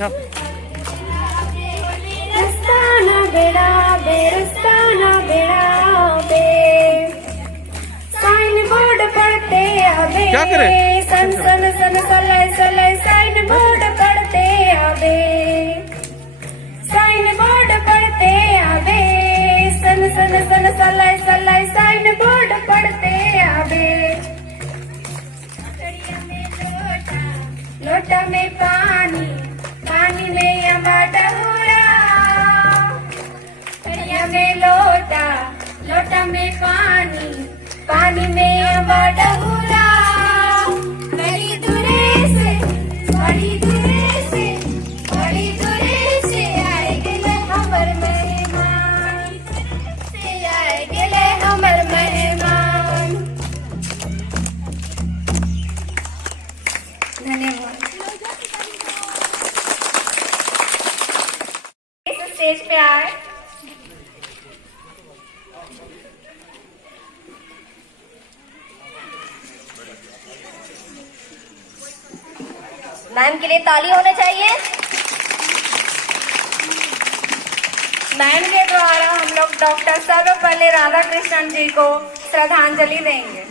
अच्छा रस्ताना बेड़ा बे रस्ताना बेड़ा बे साइन बोर्ड पढ़ते आबे क्या करे? सन सन सन सलाई सलाई साइन बोर्ड पढ़ते आबे साइन बोर्ड पढ़ते आबे सन सन सन सलाई सलाई साइन बोर्ड पढ़ते आबे लोटा में पानी पानी में अम्बा डहुरा कड़िया में लोटा लोटा में पानी पानी में अम्बा डहुरा बड़ी दूरे से बड़ी दूरे से बड़ी दूरे से आए गेले हमर मेहमान से आए गेले हमर मेहमान। धन्यवाद। स्टेज पे आए। मैम के लिए ताली होना चाहिए। मैम के द्वारा हम लोग डॉक्टर सर्वपल्ली राधाकृष्णन जी को श्रद्धांजलि देंगे।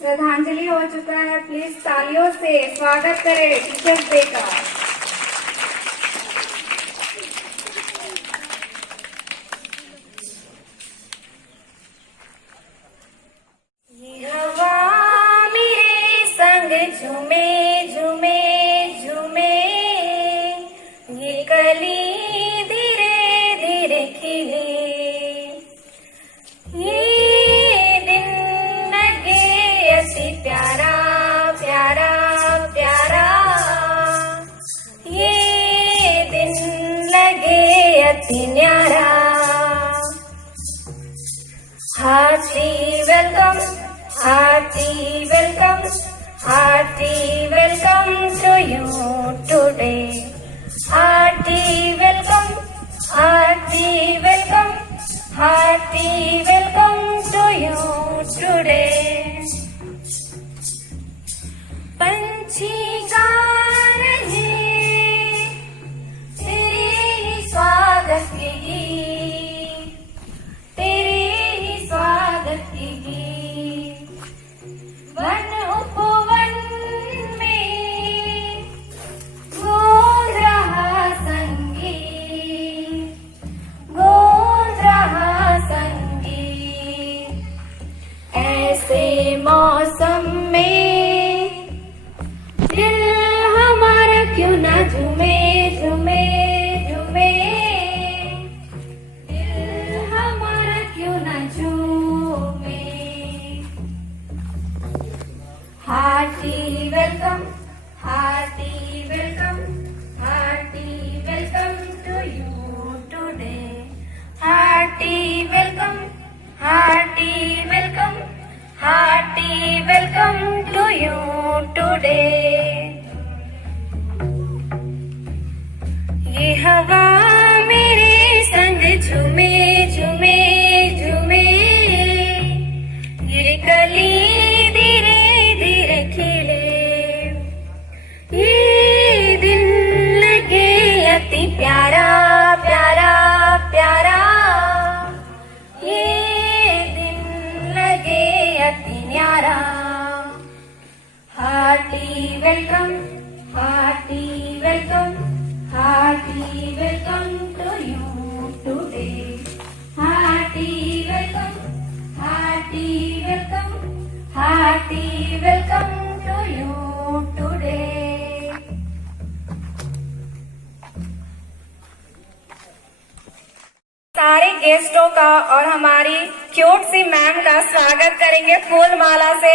श्रद्धांजलि हो चुका है, प्लीज तालियों से स्वागत करें टीचर्स डे का। ये हवा मेरे संग झूमे झूमे झूमे ये कली धीरे धीरे खिले प्यारा प्यारा प्यारा ये दिन लगे अति न्यारा। Hearty welcome hearty welcome hearty welcome to you today hearty welcome hearty welcome hearty welcome to you today. पंछी गा रहे तेरे ही स्वागत के गीत तेरे ही स्वागत के गीत। वन उपवन में गूंज रहा संगीत गूंज रहा संगीत। ऐसे मौसम में दिल हमारा क्यों ना झूमे झूमे झूमे दिल हमारा क्यों ना झूमे। Hearty welcome hearty welcome hearty welcome to you today hearty welcome hearty welcome hearty welcome to you today. ये हवा मेरे संग झूमे झूमे झूमे ये कली धीरे धीरे खिले ये दिन लगे अति प्यारा प्यारा प्यारा ये दिन लगे अति न्यारा। Hearty welcome hearty welcome hearty welcome गेस्टों का और हमारी क्यूट सी मैम का स्वागत करेंगे फूल माला से।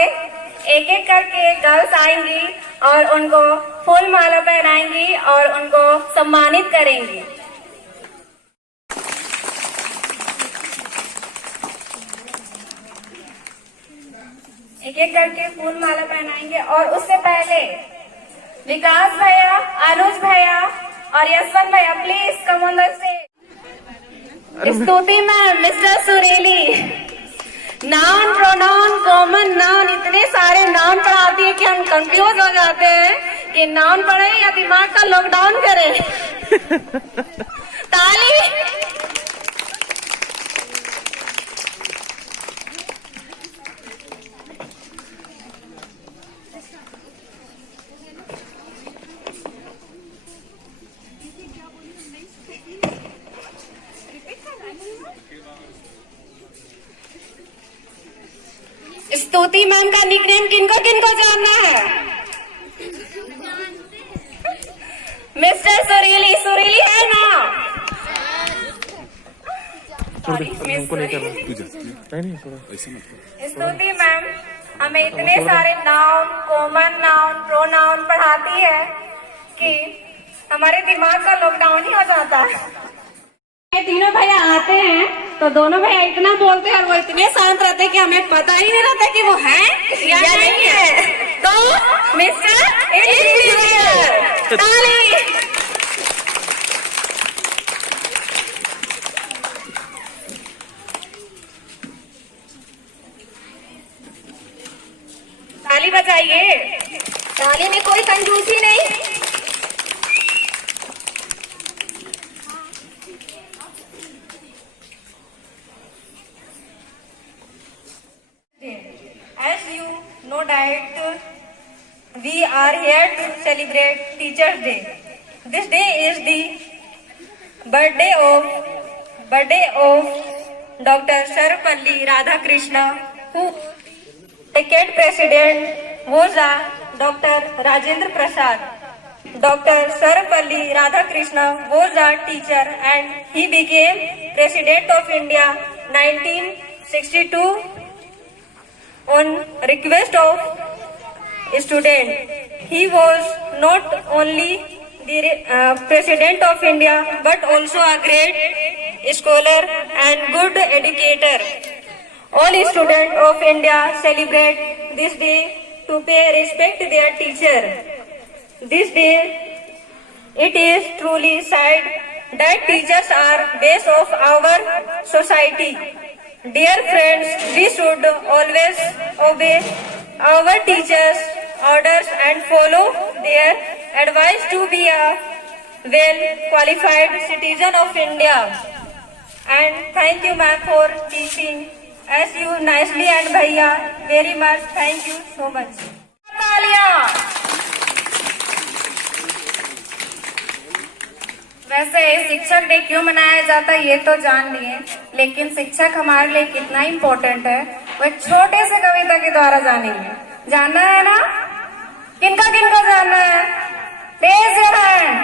एक एक करके गर्ल्स आएंगी और उनको फूल माला पहनाएंगी और उनको सम्मानित करेंगी। एक एक करके फूल माला पहनाएंगे और उससे पहले विकास भैया, अनुज भैया और यशवंत भैया please come on the stage. स्तुति मैम, मिस्टर सुरीली, नाउन, प्रोनाउन, कॉमन नाउन, इतने सारे नाउन पढ़ाती है कि हम कंफ्यूज हो जाते हैं कि नाउन पढ़े या दिमाग का लॉकडाउन करें। ताली। स्तुति मैम का निकनेम किनको किनको जानना है? मिस्टर सुरीली, सुरीली है ना? स्तुति मैम हमें इतने सारे नाउन, कॉमन नाउन, प्रोनाउन पढ़ाती है कि हमारे दिमाग का लॉकडाउन ही हो जाता है। तीनों भैया आते हैं तो दोनों भैया इतना बोलते हैं और वो इतने शांत रहते हैं कि हमें पता ही नहीं रहता कि वो हैं या नहीं है। तो मिस्टर इंजीनियर, ताली। ताली बजाइए, ताली में कोई कंजूसी नहीं। As you know that we are here to celebrate Teachers' Day. This day is the birthday of Dr. Sarvapalli Radhakrishna, who second president was Dr. Rajendra Prasad. Dr. Sarvapalli Radhakrishna was a teacher and he became President of India 1962 on request of student. He was not only the President of India but also a great scholar and good educator. All students of India celebrate this day to pay respect to their teacher. This day, it is truly sad that teachers are base of our society. Dear friends, we should always obey our teachers' orders and follow their advice to be a well-qualified citizen of India. And thank you, ma'am, for teaching as you nicely and bhaiya very much. Thank you so much. वैसे शिक्षक day क्यों मनाया जाता है ये तो जान लिए, लेकिन शिक्षक हमारे लिए कितना इम्पोर्टेंट है वो छोटे से कविता के द्वारा जानेंगे। जानना है ना? किनका किनका जानना है? Raise your hand.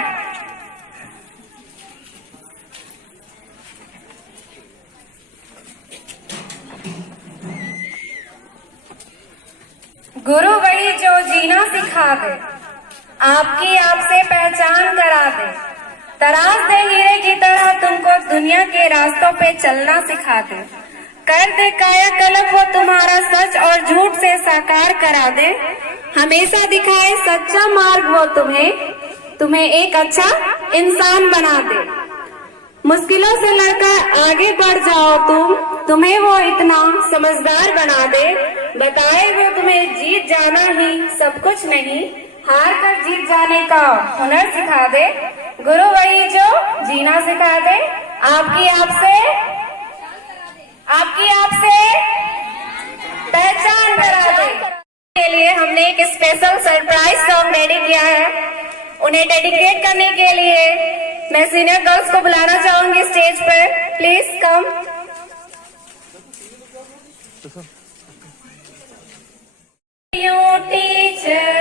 गुरु वही जो जीना सिखा दे, आपकी आपसे पहचान करा दे, तराश दे हीरे की तरह तुमको दुनिया के रास्तों पे चलना सिखा दे, कर दे कायाकल्प वो तुम्हारा सच और झूठ से साकार करा दे, हमेशा दिखाए सच्चा मार्ग वो तुम्हें एक अच्छा इंसान बना दे, मुश्किलों से लड़कर आगे बढ़ जाओ तुम्हें वो इतना समझदार बना दे, बताए वो तुम्हें जीत जाना ही सब कुछ नहीं, हार कर जीत जाने का हुनर सिखा दे, गुरु वही जो जीना सिखा दे, आपकी आपसे पहचान करा दे। के लिए हमने एक स्पेशल सरप्राइज सॉन्ग रेडी किया है। उन्हें डेडिकेट करने के लिए मैं सीनियर गर्ल्स को बुलाना चाहूंगी स्टेज पर। Please come. You teacher,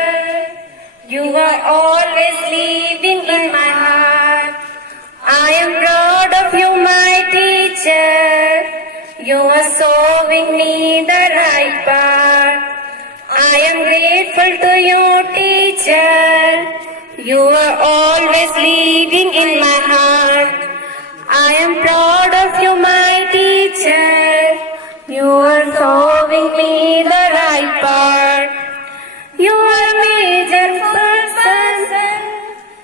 you are always living in my heart. I am proud of you, my teacher. are showing me the right path. I am grateful to you, teacher. You are always living in my heart. I am proud of you, my teacher. You are showing me the right path. You are a major person,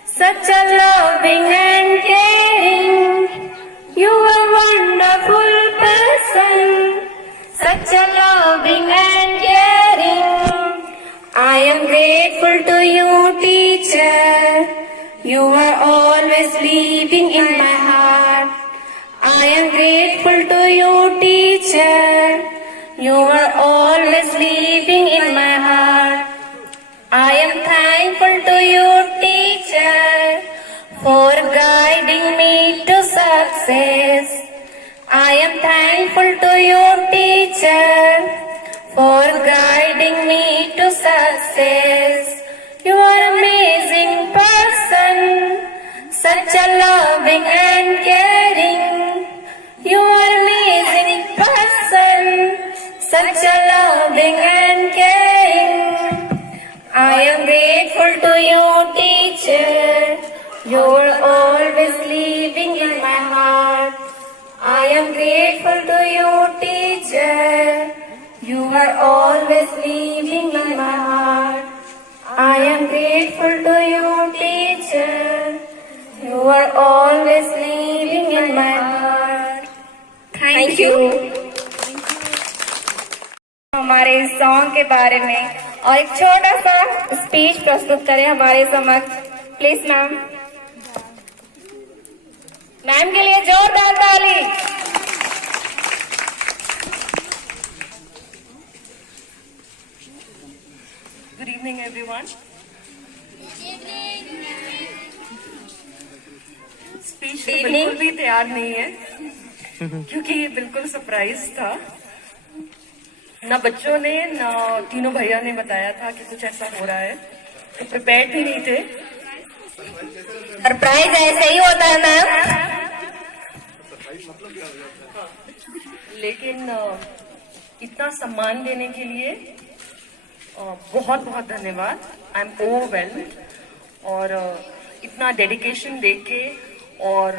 such a loving and caring. You are wonderful person, such a loving and caring. I am grateful to you, teacher. You are always living in my heart. I am grateful to you, teacher. You are always living in my heart. I am thankful to you, teacher, for guiding me to success. I am thankful to you, teacher, for guiding me to success. You are an amazing person, such a loving and caring. You are an amazing person, such a loving and caring. I am grateful to you, teacher. You are always living in my heart. I am grateful to you, teacher. You are always living in my heart. I am grateful to you, teacher. You are always living in my heart. Thank you. हमारे इस song के बारे में और एक छोटा सा speech प्रस्तुत करें हमारे समक्ष। Please ma'am. मैम के लिए जोरदार ताली। Good evening everyone. स्पीच बिल्कुल भी तैयार नहीं है क्योंकि ये बिल्कुल सरप्राइज था। ना बच्चों ने ना तीनों भैया ने बताया था कि कुछ ऐसा हो रहा है, तो प्रिपेयर्ड भी नहीं थे। सरप्राइज ऐसे ही होता है मैम। लेकिन इतना सम्मान देने के लिए बहुत बहुत धन्यवाद। आई एम ओवरवेल्म्ड और इतना डेडिकेशन देख के और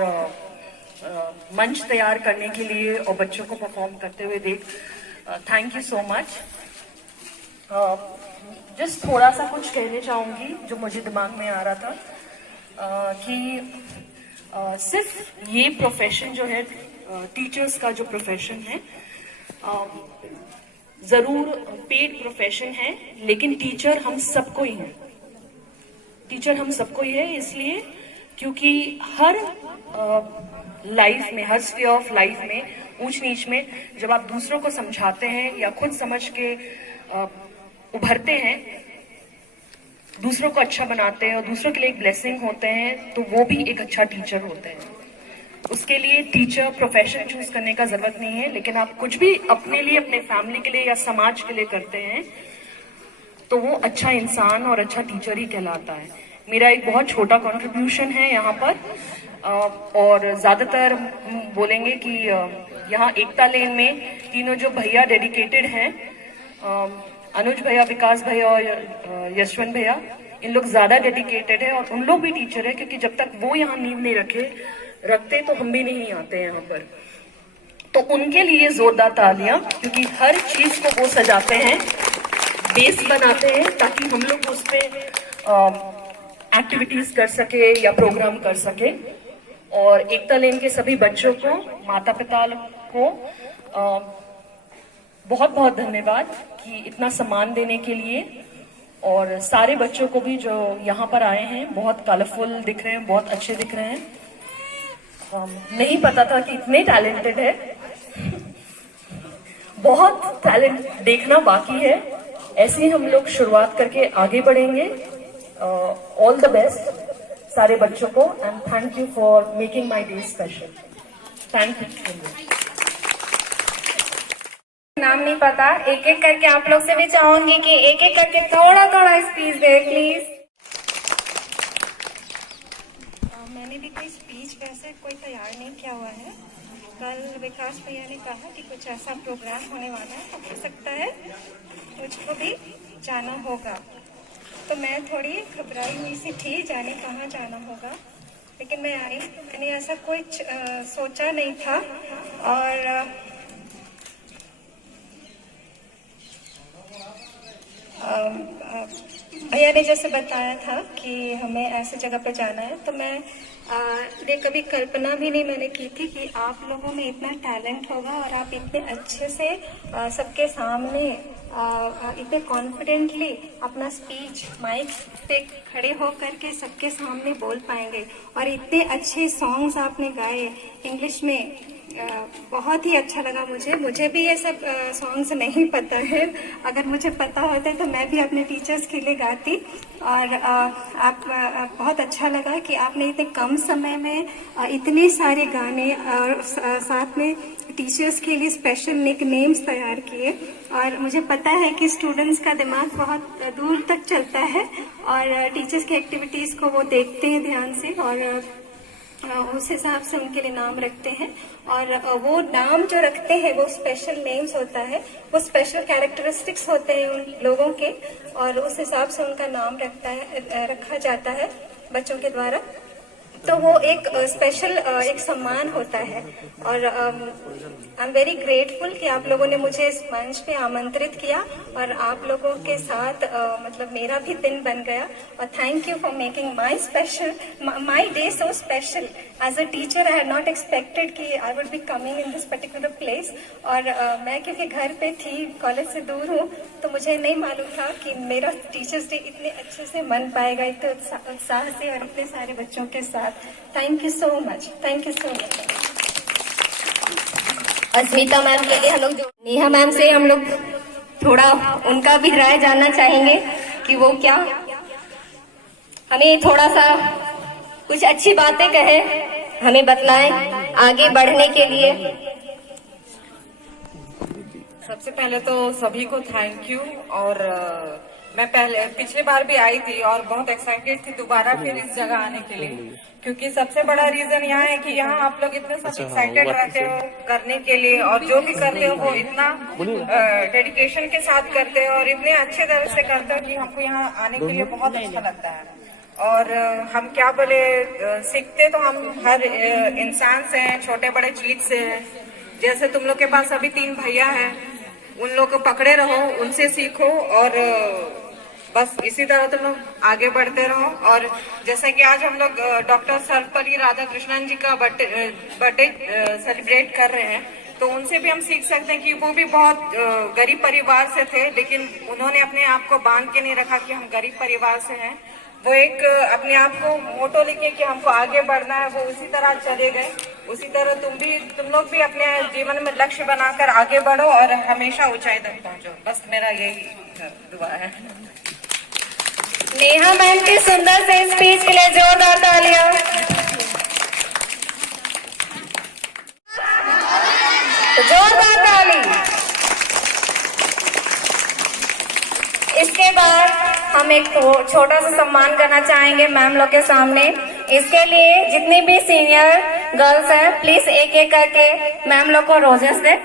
मंच तैयार करने के लिए और बच्चों को परफॉर्म करते हुए देख thank you so much. Just थोड़ा सा कुछ कहने चाहूंगी जो मुझे दिमाग में आ रहा था कि सिर्फ ये प्रोफेशन जो है टीचर्स का जो प्रोफेशन है जरूर पेड प्रोफेशन है, लेकिन टीचर हम सबको ही है। टीचर हम सबको ही है इसलिए क्योंकि हर लाइफ में, हर स्फीयर ऑफ लाइफ में, ऊंच नीच में जब आप दूसरों को समझाते हैं या खुद समझ के उभरते हैं, दूसरों को अच्छा बनाते हैं और दूसरों के लिए एक ब्लेसिंग होते हैं, तो वो भी एक अच्छा टीचर होते हैं। उसके लिए टीचर प्रोफेशन चूज करने का जरूरत नहीं है, लेकिन आप कुछ भी अपने लिए, अपने फैमिली के लिए या समाज के लिए करते हैं तो वो अच्छा इंसान और अच्छा टीचर ही कहलाता है। मेरा एक बहुत छोटा कंट्रीब्यूशन है यहाँ पर और ज्यादातर बोलेंगे कि यहाँ एकता लेन में तीनों जो भैया डेडिकेटेड हैं, अनुज भैया, विकास भैया और यशवंत भैया, इन लोग ज्यादा डेडिकेटेड है और उन लोग भी टीचर है क्योंकि जब तक वो यहाँ नींव नहीं रखते तो हम भी नहीं आते यहाँ पर। तो उनके लिए जोरदार तालियां, क्योंकि हर चीज को वो सजाते हैं, बेस बनाते हैं ताकि हम लोग उस पर एक्टिविटीज कर सके या प्रोग्राम कर सके। और एकता लेन के सभी बच्चों को, माता पिता को बहुत बहुत धन्यवाद कि इतना सम्मान देने के लिए। और सारे बच्चों को भी जो यहाँ पर आए हैं, बहुत कलरफुल दिख रहे हैं, बहुत अच्छे दिख रहे हैं। नहीं पता था कि इतने टैलेंटेड है, बहुत टैलेंट देखना बाकी है। ऐसे ही हम लोग शुरुआत करके आगे बढ़ेंगे। ऑल द बेस्ट सारे बच्चों को and thank you for making my day special. Thank you. नाम नहीं पता, एक एक करके आप लोग से भी चाहूंगी कि एक एक करके थोड़ा थोड़ा स्पीच दे प्लीज। मैंने भी कोई स्पीच वैसे कोई तैयार नहीं किया हुआ है, कल विकास भैया ने कहा कि कुछ ऐसा प्रोग्राम होने वाला है, तो हो सकता है मुझको भी जाना होगा। तो मैं थोड़ी घबराई हुई सी थी, जाने कहाँ जाना होगा, लेकिन मैं आई तो मैंने ऐसा कोई सोचा नहीं था। और भैया ने जैसे बताया था कि हमें ऐसी जगह पर जाना है, तो मैं ये कभी कल्पना भी नहीं मैंने की थी कि आप लोगों में इतना टैलेंट होगा और आप इतने अच्छे से सबके सामने इतने कॉन्फिडेंटली अपना स्पीच माइक पे खड़े होकर के सबके सामने बोल पाएंगे। और इतने अच्छे सॉन्ग्स आपने गाए इंग्लिश में, बहुत ही अच्छा लगा मुझे भी ये सब सॉन्ग्स नहीं पता है। अगर मुझे पता होते तो मैं भी अपने टीचर्स के लिए गाती। और आप बहुत अच्छा लगा कि आपने इतने कम समय में इतने सारे गाने और साथ में टीचर्स के लिए स्पेशल निक नेम्स तैयार किए। और मुझे पता है कि स्टूडेंट्स का दिमाग बहुत दूर तक चलता है और टीचर्स की एक्टिविटीज़ को वो देखते हैं ध्यान से और उस हिसाब से उनके लिए नाम रखते हैं। और वो नाम जो रखते हैं वो स्पेशल नेम्स होता है, वो स्पेशल कैरेक्टरिस्टिक्स होते हैं उन लोगों के, और उस हिसाब से उनका नाम रखा जाता है बच्चों के द्वारा। तो वो एक स्पेशल एक सम्मान होता है। और आई एम वेरी ग्रेटफुल कि आप लोगों ने मुझे इस मंच पे आमंत्रित किया और आप लोगों के साथ मतलब मेरा भी दिन बन गया। और thank you for making my day so special. As a teacher I had not expected कि I would be coming in this particular place. और मैं क्योंकि घर पे थी, कॉलेज से दूर हूँ, तो मुझे नहीं मालूम था कि मेरा टीचर्स डे इतने अच्छे से मन पाएगा, इतने उत्साह से और इतने सारे बच्चों के साथ। Thank you so much, thank you so much. Asmita ma'am के लिए हम लोग नेहा मैम से हम लोग थोड़ा उनका भी राय जानना चाहेंगे कि वो क्या हमें थोड़ा सा कुछ अच्छी बातें कहे, हमें बतलाएं आगे बढ़ने के लिए। सबसे पहले तो सभी को थैंक यू। और मैं पिछले बार भी आई थी और बहुत एक्साइटेड थी दोबारा फिर इस जगह आने के लिए, क्योंकि सबसे बड़ा रीजन यहाँ है कि यहाँ आप लोग इतने सब एक्साइटेड रहते हो करने के लिए, और जो भी करते हो वो इतना डेडिकेशन के साथ करते हो और इतने अच्छे तरह से करते हो कि हमको यहाँ आने के लिए बहुत अच्छा लगता है। और हम क्या बोले, सीखते तो हम हर इंसान से हैं, छोटे बड़े चीज से हैं। जैसे तुम लोग के पास अभी 3 भैया हैं, उन लोग को पकड़े रहो, उनसे सीखो और बस इसी तरह तुम लोग आगे बढ़ते रहो। और जैसे कि आज हम लोग डॉक्टर सर्वपल्ली राधाकृष्णन जी का बर्थडे सेलिब्रेट कर रहे हैं, तो उनसे भी हम सीख सकते हैं कि वो भी बहुत गरीब परिवार से थे, लेकिन उन्होंने अपने आप को बांध के नहीं रखा कि हम गरीब परिवार से हैं। वो एक अपने आप को मोटो लेके कि हमको आगे बढ़ना है, वो उसी तरह चले गए। उसी तरह तुम लोग भी अपने जीवन में लक्ष्य बनाकर आगे बढ़ो और हमेशा ऊंचाई तक पहुंचो। बस मेरा यही दुआ है। नेहा मैम की सुंदर से स्पीच के लिए जोरदार तालियां। जोरदार ताली। इसके बाद हम एक छोटा सा सम्मान करना चाहेंगे मैम लोग के सामने। इसके लिए जितनी भी सीनियर गर्ल्स हैं, प्लीज एक एक करके मैम लोग को रोजेस दे।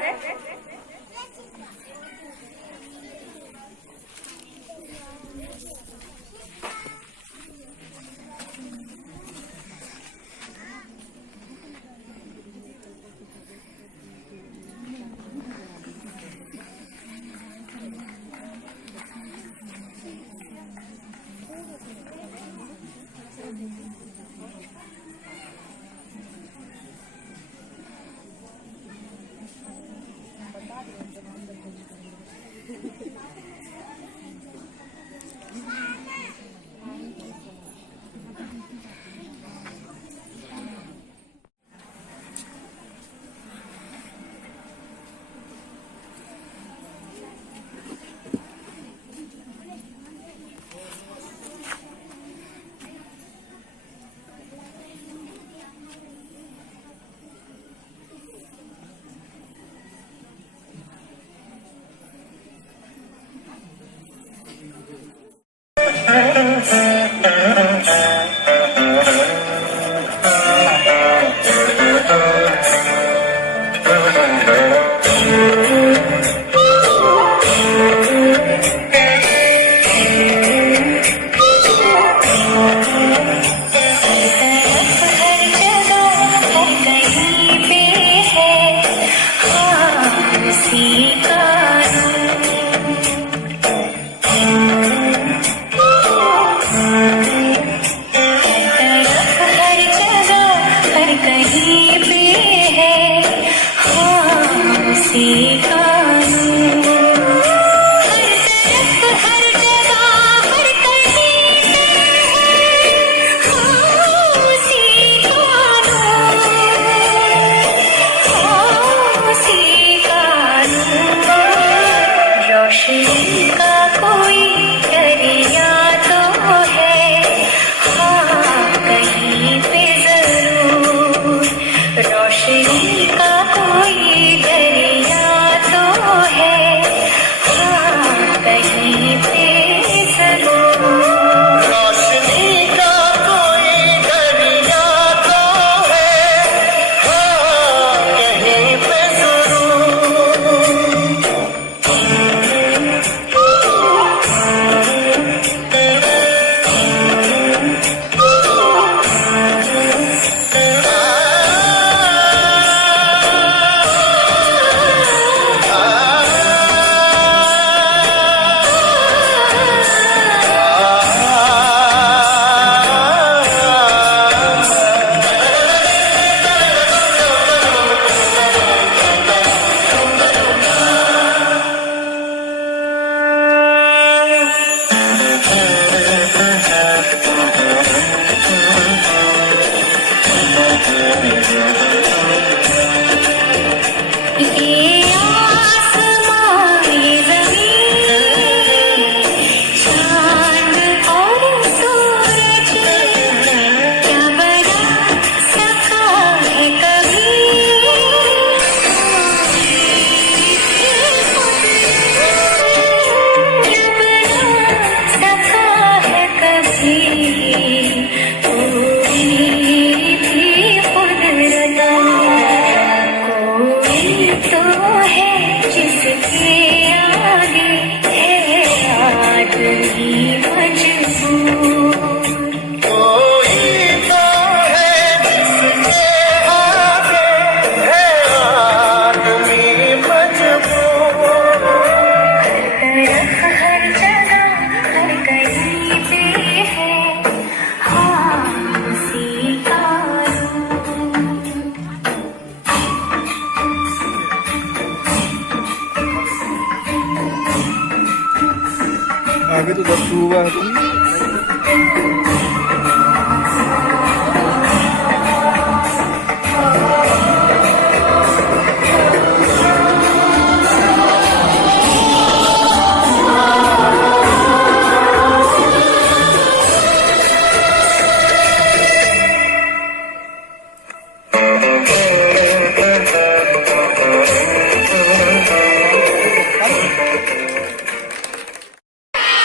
हुआ है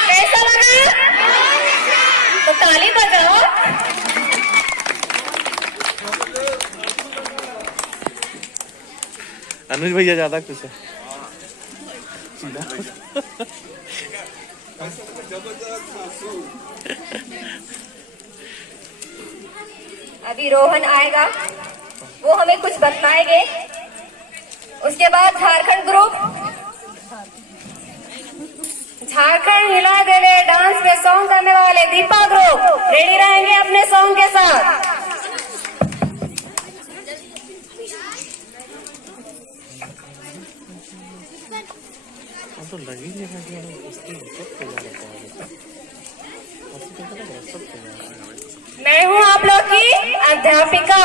कैसा लगा? तो ताली बजाओ। अनुज भैया ज्यादा खुश है। अभी रोहन आएगा, वो हमें कुछ बतलाएंगे। उसके बाद झारखंड ग्रुप, झारखंड हिला देले डांस में सॉन्ग करने वाले दीपा ग्रुप रेडी रहेंगे अपने सॉन्ग के साथ। तो लगी नहीं है कि उसकी सब पे जा रहा है। मैं हूँ आप लोग की अध्यापिका।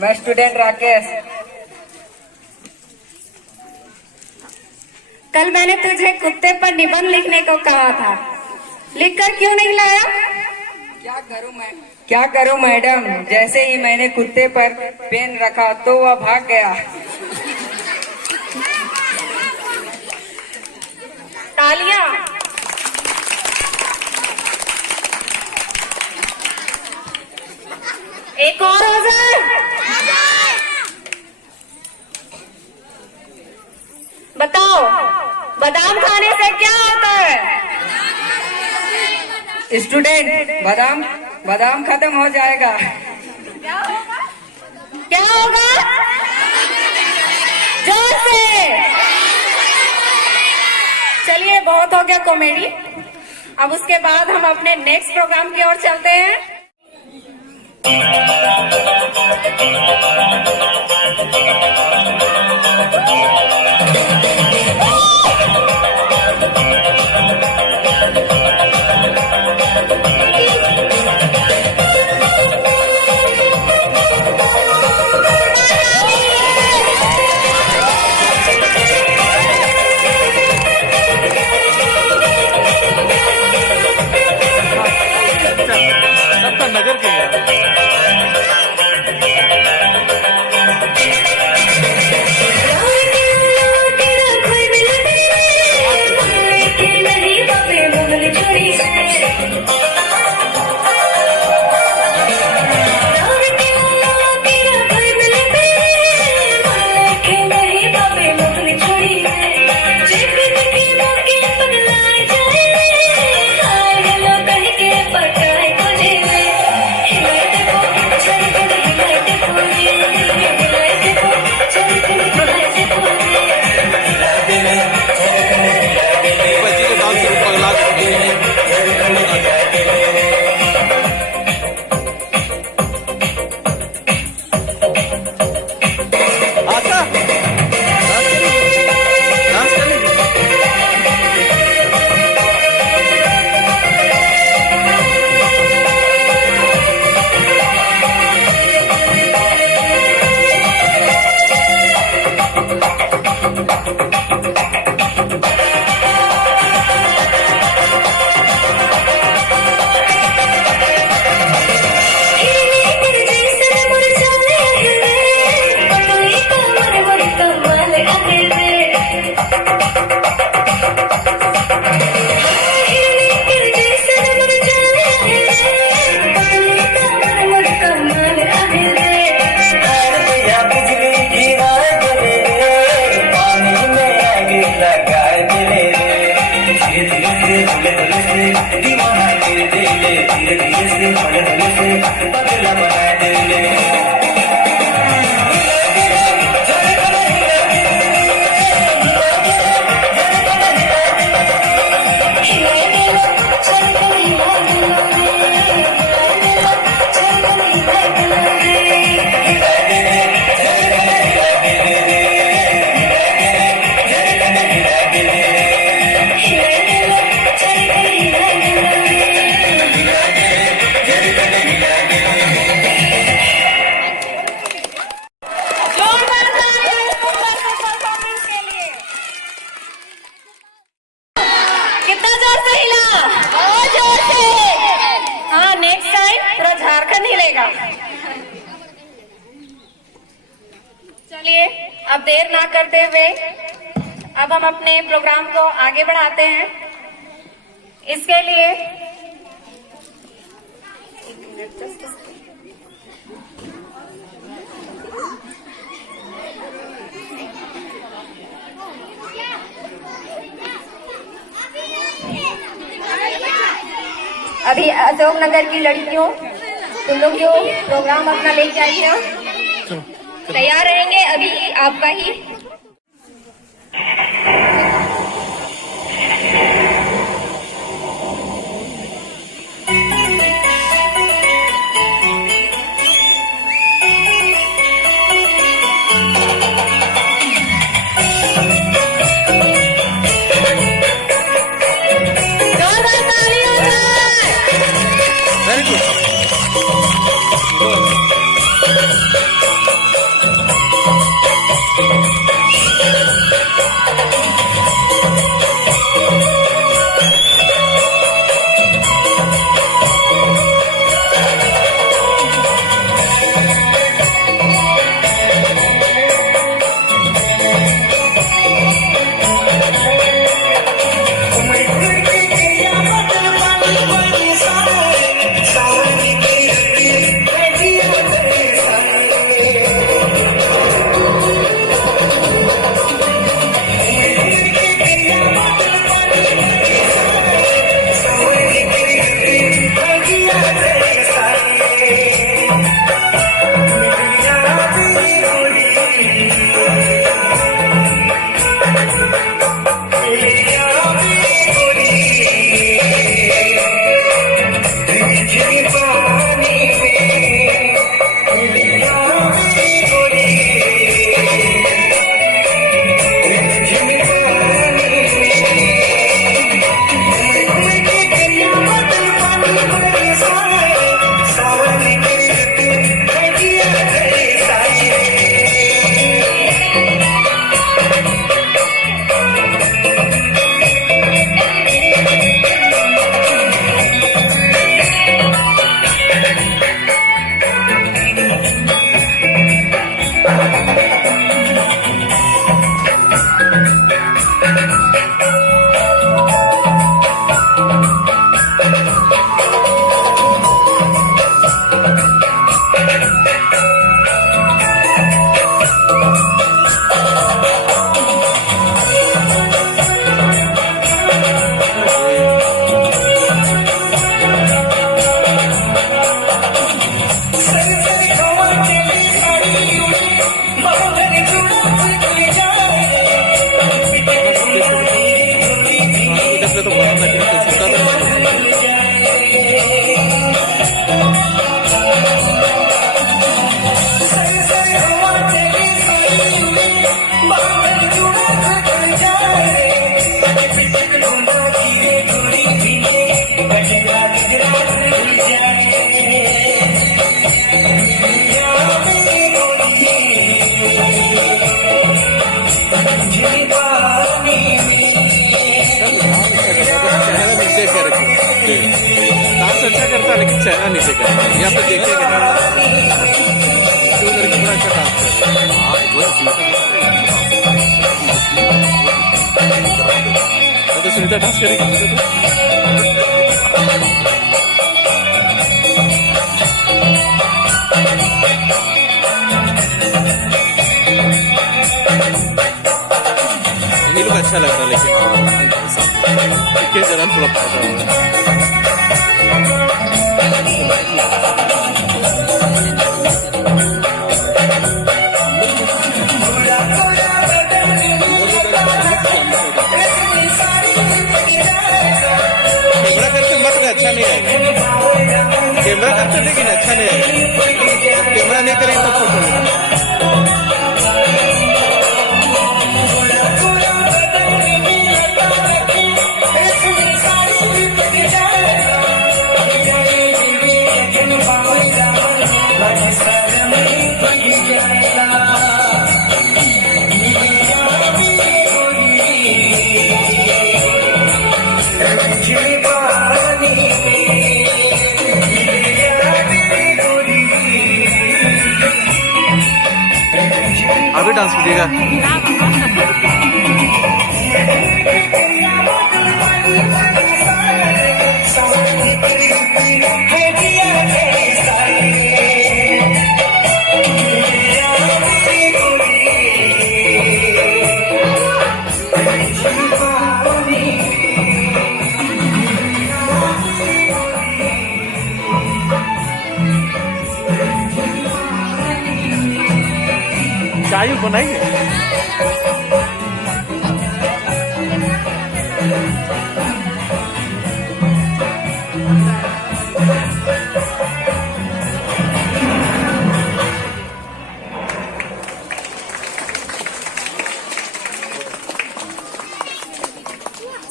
मैं स्टूडेंट राकेश। कल मैंने तुझे कुत्ते पर निबंध लिखने को कहा था, लिखकर क्यों नहीं लाया? क्या करूं मैडम, जैसे ही मैंने कुत्ते पर पेन रखा तो वह भाग गया। तालियां। एक और हो जाए। बताओ, बादाम खाने से क्या होता है? स्टूडेंट, बादाम खत्म हो जाएगा। क्या होगा? जोर से। चलिए, बहुत हो गया कॉमेडी। अब उसके बाद हम अपने नेक्स्ट प्रोग्राम की ओर चलते हैं। नजर के से हिला और जोर से। हाँ, नेक्स्ट टाइम पूरा झारखंड हिलेगा। चलिए, अब देर ना करते हुए अब हम अपने प्रोग्राम को आगे बढ़ाते हैं। इसके लिए अभी अशोकनगर की लड़कियों, तुम लोग जो प्रोग्राम अपना लेके आई हो, तैयार रहेंगे? अभी आपका ही वेरी गुड। लेकिन चेहरा नीचे का यहाँ पे देखिएगा ना, जो लड़की बड़ा अच्छा डांस वो तो सुनीता डांस करेगी। ये लोग अच्छा लग रहा है, लेकिन जरा थोड़ा फायदा होगा। कैमरा करते मत अच्छा नहीं आएगा, कैमरा करते लेकिन अच्छा नहीं आएगा, कैमरा नहीं करेंगे तो फोटो नहीं। अभी डांस कीजिएगा। चाय बनाइए।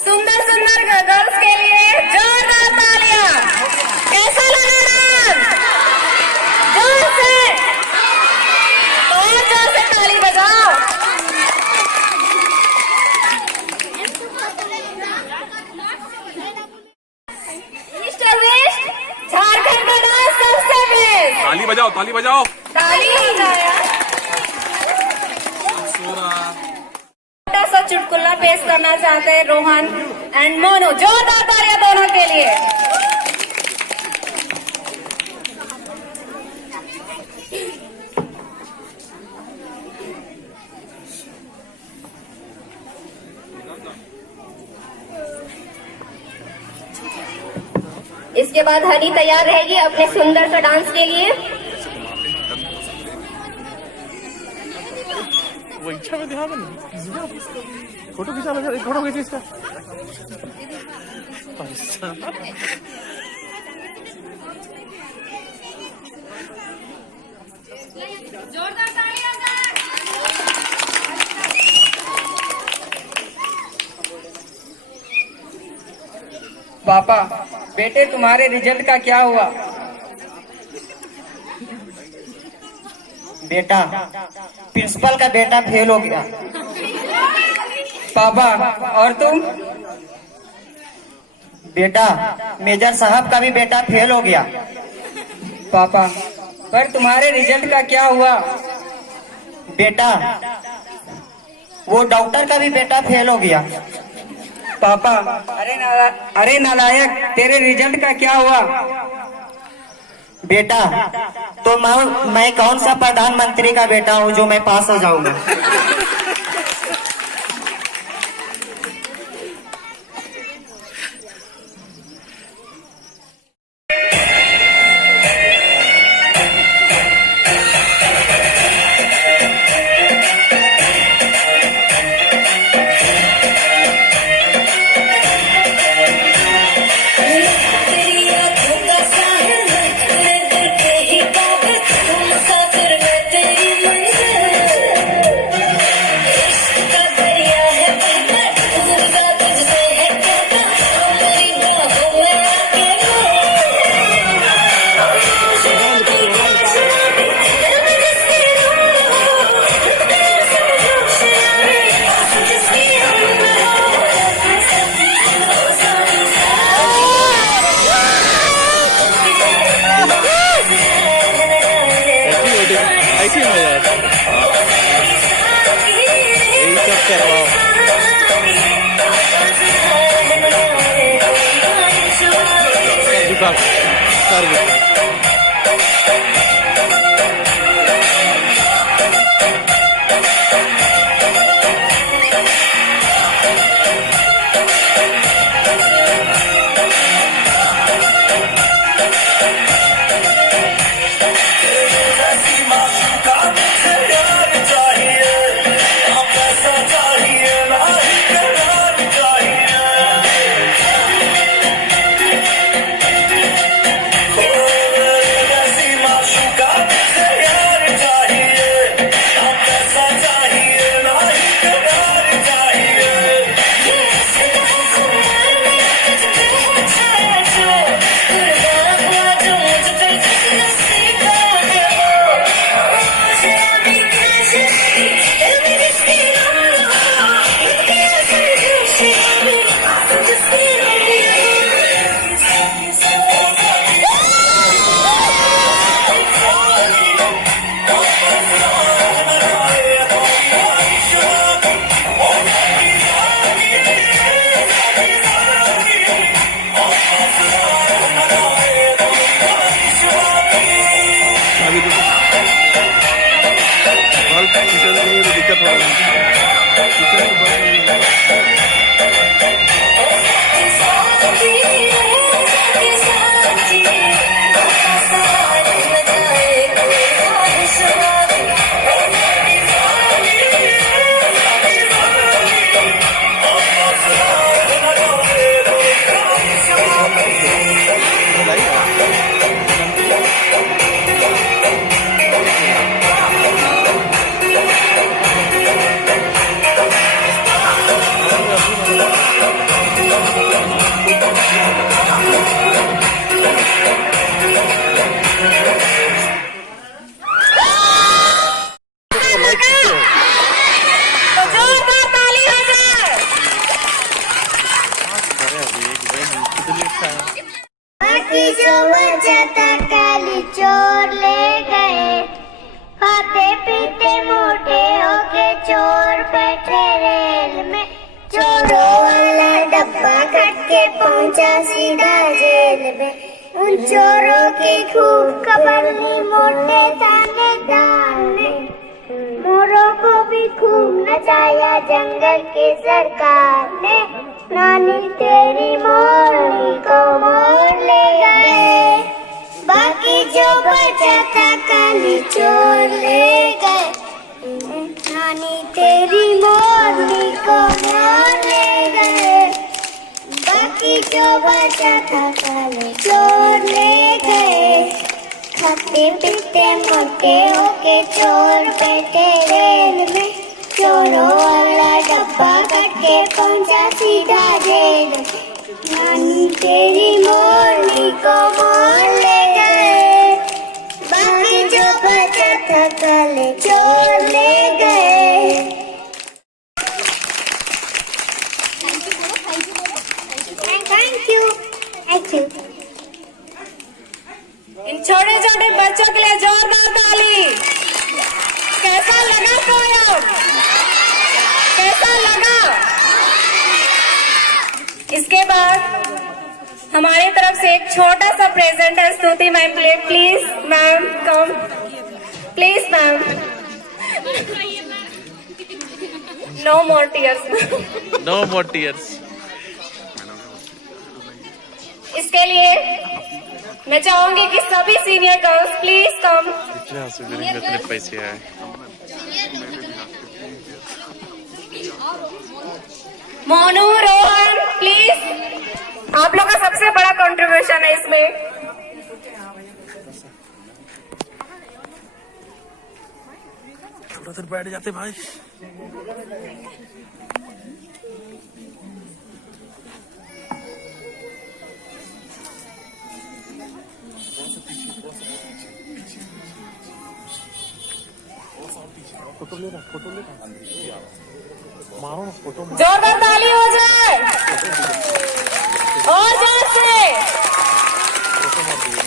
सुंदर सुंदर गर्ल्स के लिए जोरदार तालियां। कैसा लगा डांस? जोर से, और जोर से ताली बजाओ। ईस्ट और वेस्ट, झारखंड का डांस सबसे बेस्ट। ताली बजाओ, ताली बजाओ। ताली बजाया। छोटा सा चुटकुला पेश करना चाहते हैं रोहन एंड मोनू। जोरदार तालियां दोनों के लिए। इसके बाद हनी तैयार रहेगी अपने सुंदर सा डांस के लिए। वो इच्छा में ध्यान फोटो खींचा लो, एक फोटो खींची इसका। जोरदार तालियां। पापा, बेटे तुम्हारे रिजल्ट का क्या हुआ? बेटा, प्रिंसिपल का बेटा फेल हो गया। पापा, और तुम? बेटा, मेजर साहब का भी बेटा फेल हो गया। पापा, पर तुम्हारे रिजल्ट का क्या हुआ? बेटा, वो डॉक्टर का भी बेटा फेल हो गया। पापा, अरे नालायक, तेरे रिजल्ट का क्या हुआ? बेटा, तो मैं कौन सा प्रधानमंत्री का बेटा हूँ जो मैं पास हो जाऊंगा? ऐसी मजा आता है। यही सब करवाओ। दीपक, सर्विस। अच्छा बाकी जो बचा था काली चोर ले गए, खाते पीते मोटे होके चोर बैठे रेल में, चोरों वाला डब्बा खट के पहुंचा सीधा जेल में। उन चोरों की खूब खबर ली मोटे थानेदार ने, मोरों को भी खूब नचाया जंगल की सरकार ने। नानी तेरी मोरनी को मोर ले गए, बाकी जो बचा था काली चोर ले गए। नानी तेरी मोरनी को मोर ले गए, बाकी जो बचा था काली चोर ले गए। खाते पीते मोटे होके चोर बैठे रेल में, चोरों वाला डब्बा करके पहुंचा सीधा जेल में। नानी तेरी मोरनी को मोर ले गए, बाकी जो बचा था काले चोर ले गए। Thank you. इन छोटे छोटे बच्चों के लिए जोरदार ताली। कैसा लगा पोयम? कैसा लगा? इसके बाद हमारी तरफ से एक छोटा सा प्रेजेंट है स्तुति मैम के लिए। Please ma'am come, please ma'am. No more tears. No more tears. इसके लिए मैं चाहूंगी कि सभी सीनियर गर्ल्स प्लीज कम। इतने में इतने पैसे आए। मोनू, रोहन, प्लीज आप लोग का सबसे बड़ा कंट्रीब्यूशन है इसमें। थोड़ा देर बैठ जाते भाई। फोटो लेना मारो ना फोटो। जोरदार ताली हो जाए और जोर से।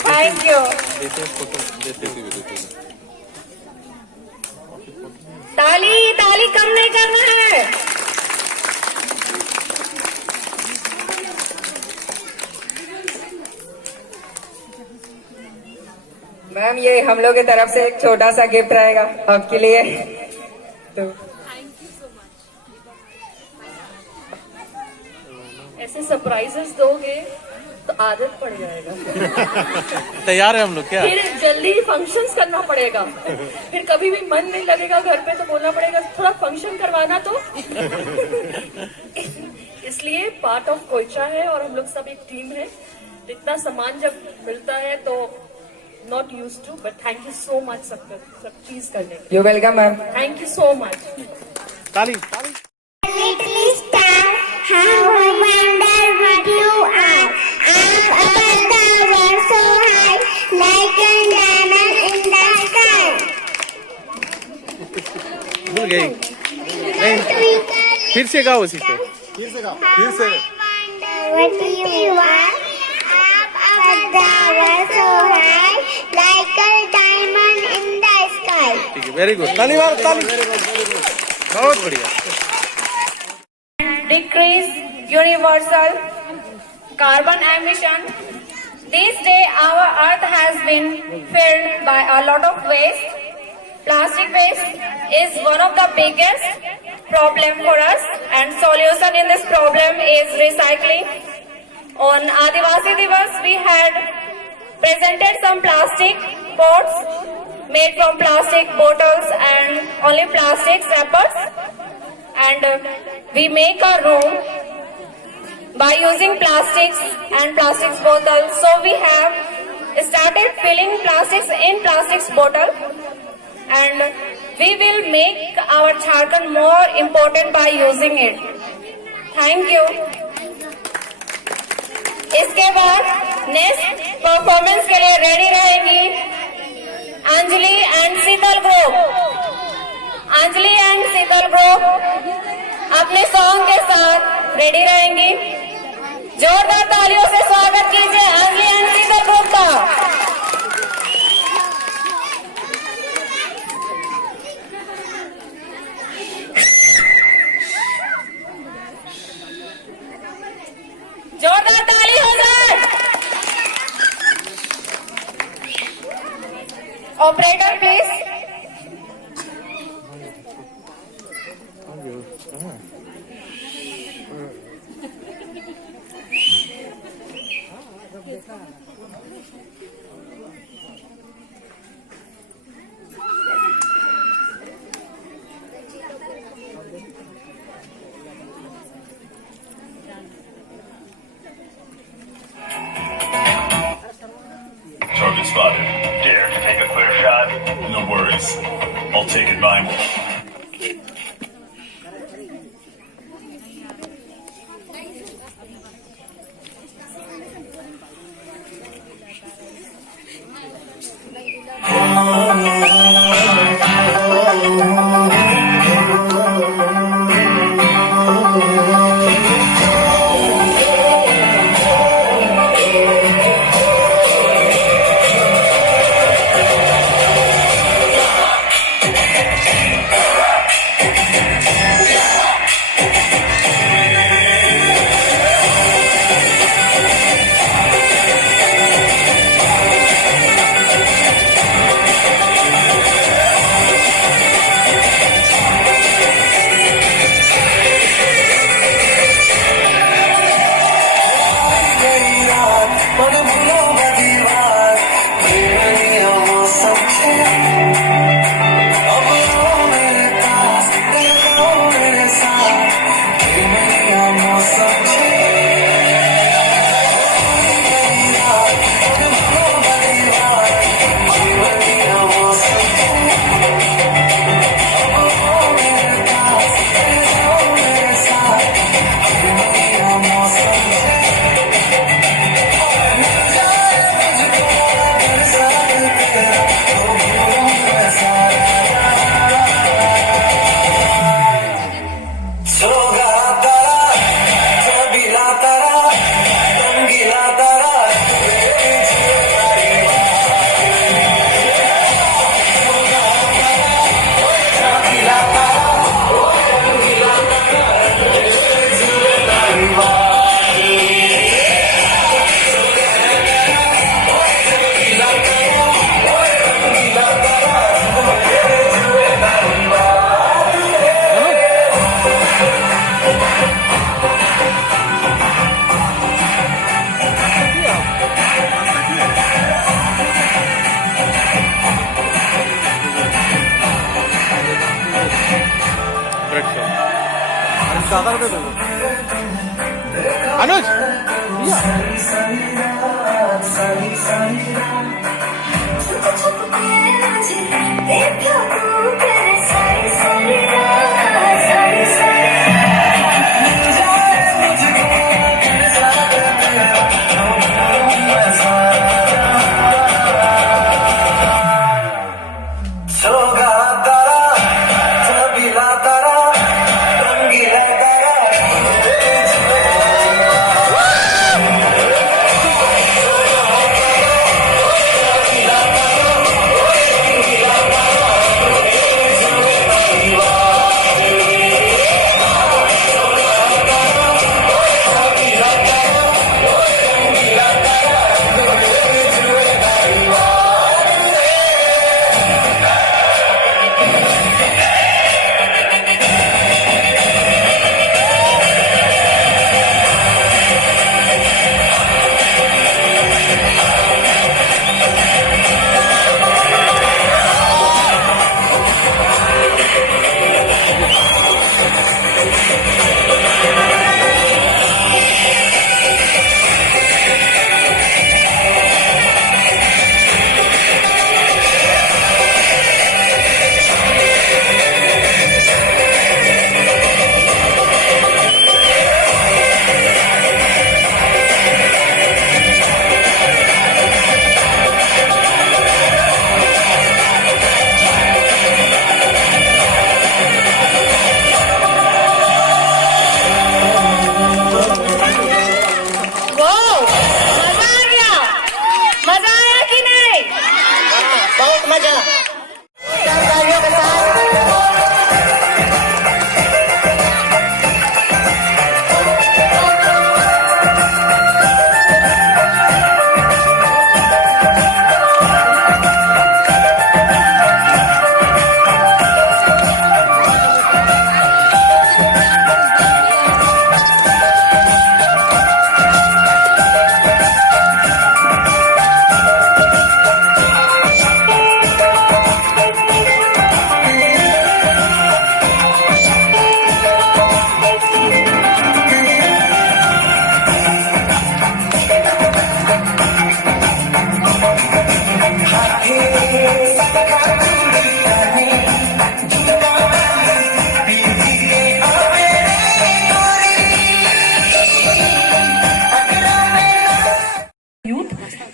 Thank you. ताली ताली कम नहीं करना है। मैम ये हम लोग की तरफ से एक छोटा सा गिफ्ट रहेगा आपके लिए। तो ऐसे सरप्राइजेस दोगे तो आदत पड़ जाएगा। तैयार है हम लोग क्या? फिर जल्दी फंक्शंस करना पड़ेगा, फिर कभी भी मन नहीं लगेगा घर पे तो बोलना पड़ेगा थोड़ा फंक्शन करवाना तो। इसलिए पार्ट ऑफ कोयचा है और हम लोग सब एक टीम है। इतना सामान जब मिलता है तो not use to, but thank you so much सब चीज करने के लिए। You welcome ma'am. Thank you so much. ताली। Little star, how I wonder what you are. Up above the world so high, like a diamond in the sky. भूल गई। नहीं, फिर से गाओ उसी को। फिर से। What you are. Up above the world so high, like a diamond in the sky. ठीक है, वेरी गुड। ताली मारो, ताली। बहुत बढ़िया। Decrease universal carbon emission. This day our earth has been filled by a lot of waste. Plastic waste is one of the biggest problem for us, and solution in this problem is recycling. On Adivasi Divas we had presented some plastic pots made from plastic bottles and only plastic wrappers, and we make a room by using plastics and plastics bottles. So we have started filling plastics in plastics bottle, and we will make our Jharkhand more important by using it. Thank you. इसके बाद next performance के लिए ready रहेंगी Anjali and Sheetal group. Anjali and Sheetal group अपने song के साथ ready रहेंगी। जोरदार तालियों से स्वागत Operator, please. Target spotted. Dare to take a clear shot? No worries. I'll take it my way. ज्यादा दे दो अनुज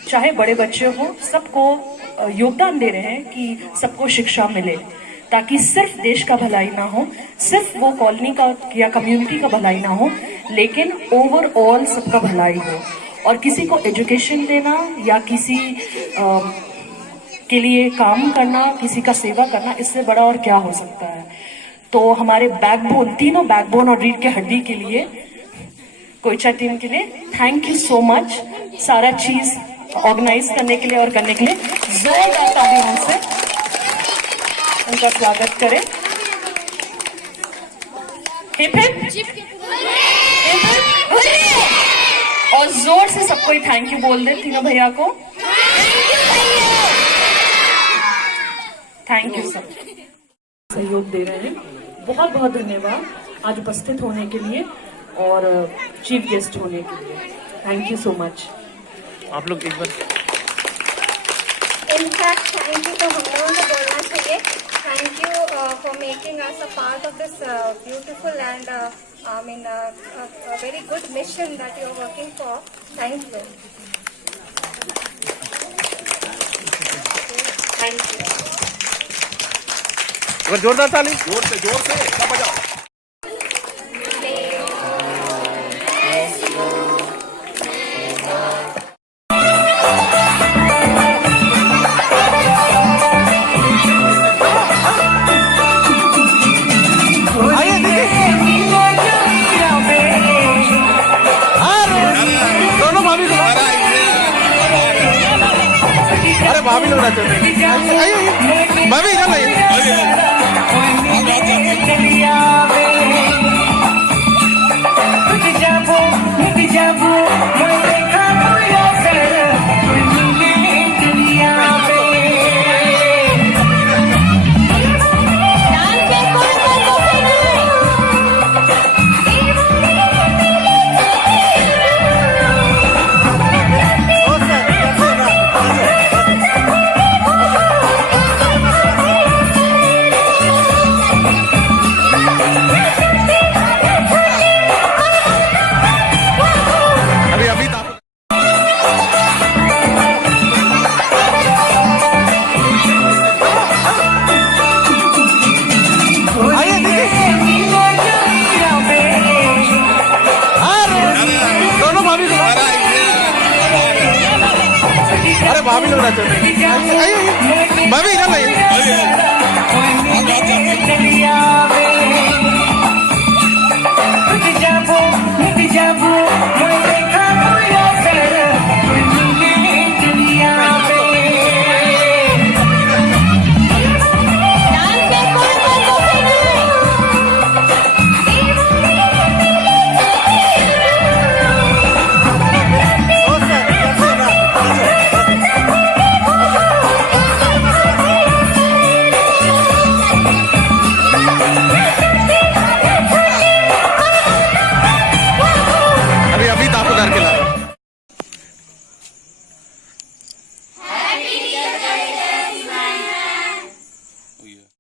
चाहे बड़े बच्चे हो, सबको योगदान दे रहे हैं कि सबको शिक्षा मिले, ताकि सिर्फ देश का भलाई ना हो, सिर्फ वो कॉलोनी का या कम्युनिटी का भलाई ना हो, लेकिन ओवरऑल सबका भलाई हो। और किसी को एजुकेशन देना या किसी के लिए काम करना, किसी का सेवा करना, इससे बड़ा और क्या हो सकता है। तो हमारे बैकबोन, तीनों बैकबोन और रीढ़ के हड्डी के लिए, कोयचा टीम के लिए थैंक यू सो मच। सारा चीज ऑर्गेनाइज करने के लिए और करने के लिए जोरदार तालियों से उनका स्वागत करें। हिप हिप हिप हिप, और जोर से सबको ही थैंक यू बोल दे, तीनों भैया को थैंक यू सर, सहयोग दे रहे हैं। बहुत बहुत धन्यवाद आज उपस्थित होने के लिए और चीफ गेस्ट होने के लिए। Thank you so much. आप लोग एक बार इनफैक्ट थैंक यू तो हम लोगों को बोलना चाहिए। Thank you for making us a part of this beautiful and I mean very good mission that you are working for. Thank you. Thank you. एक बार जोरदार ताली, जोर से सब बजाओ। अरे भाभी लोग रहते हैं, भाभी इधर आइए। अरे भाभी लोग रहते हैं, भाभी इधर आइए।